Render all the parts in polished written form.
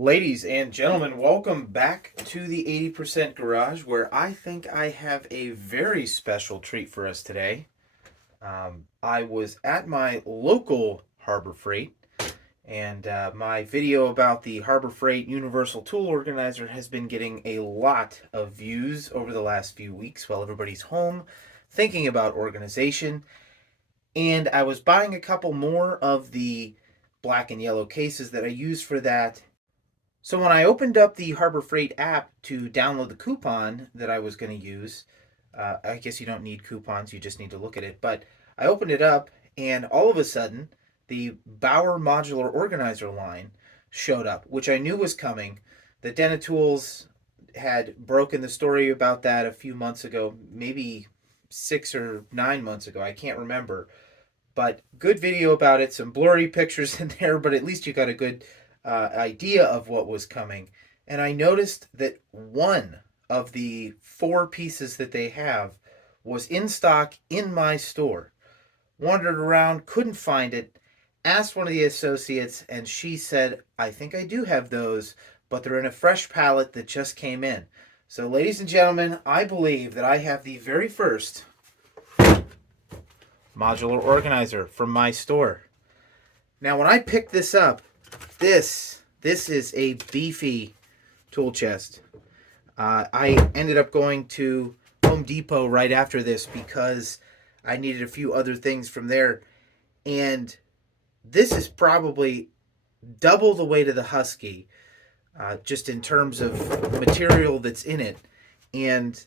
Ladies and gentlemen, welcome back to the 80% Garage, where I think I have a very special treat for us today. I was at my local Harbor Freight, and my video about the Harbor Freight Universal Tool Organizer has been getting a lot of views over the last few weeks while everybody's home thinking about organization. And I was buying a couple more of the black and yellow cases that I use for that. So when I opened up the Harbor Freight app to download the coupon that I was going to use, I guess you don't need coupons, you just need to look at it. But I opened it up, and all of a sudden, the Bauer Modular Organizer line showed up, which I knew was coming. The Denatools had broken the story about that a few months ago, maybe 6 or 9 months ago. I can't remember. But good video about it, some blurry pictures in there, but at least you got a good idea of what was coming. And I noticed that one of the 4 pieces that they have was in stock in my store. Wandered around, couldn't find it, asked one of the associates, and she said, I think I do have those, but they're in a fresh pallet that just came in. So, ladies and gentlemen, I believe that I have the very first modular organizer from my store. Now, when I picked this up, this is a beefy tool chest. I ended up going to Home Depot right after this because I needed a few other things from there. And this is probably double the weight of the Husky, just in terms of material that's in it. And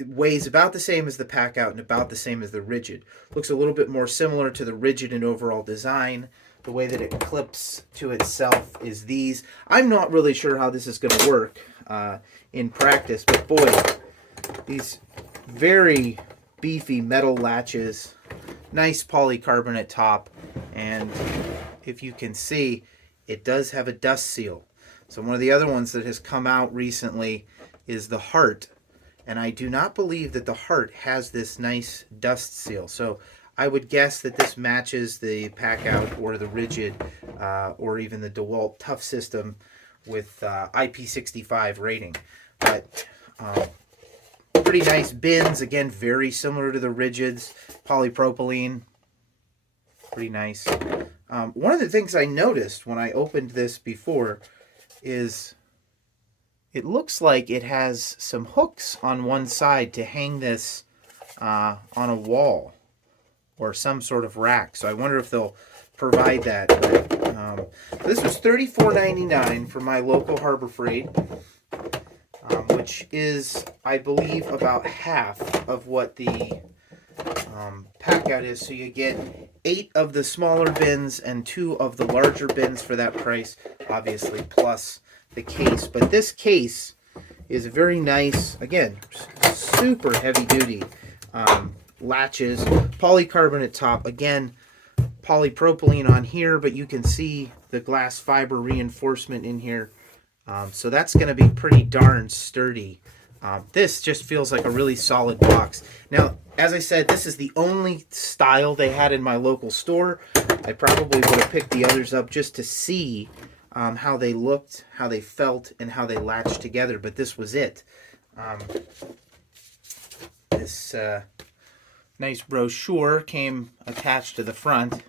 it weighs about the same as the Pack-Out and about the same as the Rigid. Looks a little bit more similar to the Rigid in overall design. The way that it clips to itself is these. I'm not really sure how this is going to work in practice, but boy, these very beefy metal latches, nice polycarbonate top, and if you can see, it does have a dust seal. So one of the other ones that has come out recently is the Heart, and I do not believe that the Heart has this nice dust seal. So I would guess that this matches the Pack-Out or the Rigid or even the DeWalt Tough System with IP65 rating. But pretty nice bins. Again, very similar to the Rigids. Polypropylene. Pretty nice. One of the things I noticed when I opened this before is it looks like it has some hooks on one side to hang this on a wall or some sort of rack. So I wonder if they'll provide that. But, this was $34.99 for my local Harbor Freight, which is, I believe, about half of what the Pack-Out is. So you get 8 of the smaller bins and 2 of the larger bins for that price, obviously, plus the case. But this case is a very nice, again, super heavy duty latches, polycarbonate top, again polypropylene on here, but you can see the glass fiber reinforcement in here, so that's going to be pretty darn sturdy. This just feels like a really solid box. Now, as I said, this is the only style they had in my local store. I probably would have picked the others up just to see how they looked, how they felt, and how they latched together, but this was it. This nice brochure came attached to the front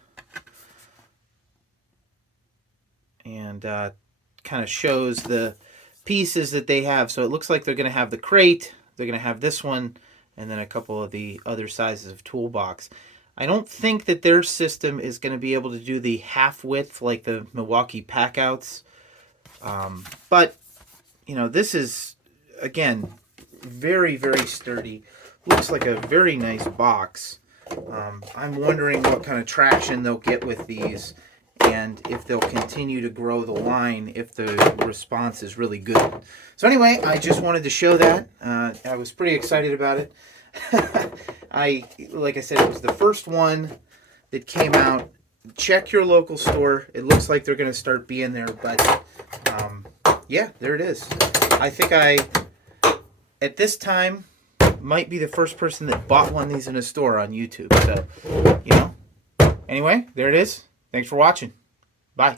and kind of shows the pieces that they have. So it looks like they're going to have the crate, they're going to have this one, and then a couple of the other sizes of toolbox. I don't think that their system is going to be able to do the half width like the Milwaukee Pack-Outs. But, you know, this is, again, very, very sturdy. Looks like a very nice box. I'm wondering what kind of traction they'll get with these and if they'll continue to grow the line if the response is really good. So anyway, I just wanted to show that. I was pretty excited about it. Like I said, it was the first one that came out. Check your local store. It looks like they're going to start being there, but yeah, there it is. I think at this time, might be the first person that bought one of these in a store on YouTube. So, you know. Anyway, there it is. Thanks for watching. Bye.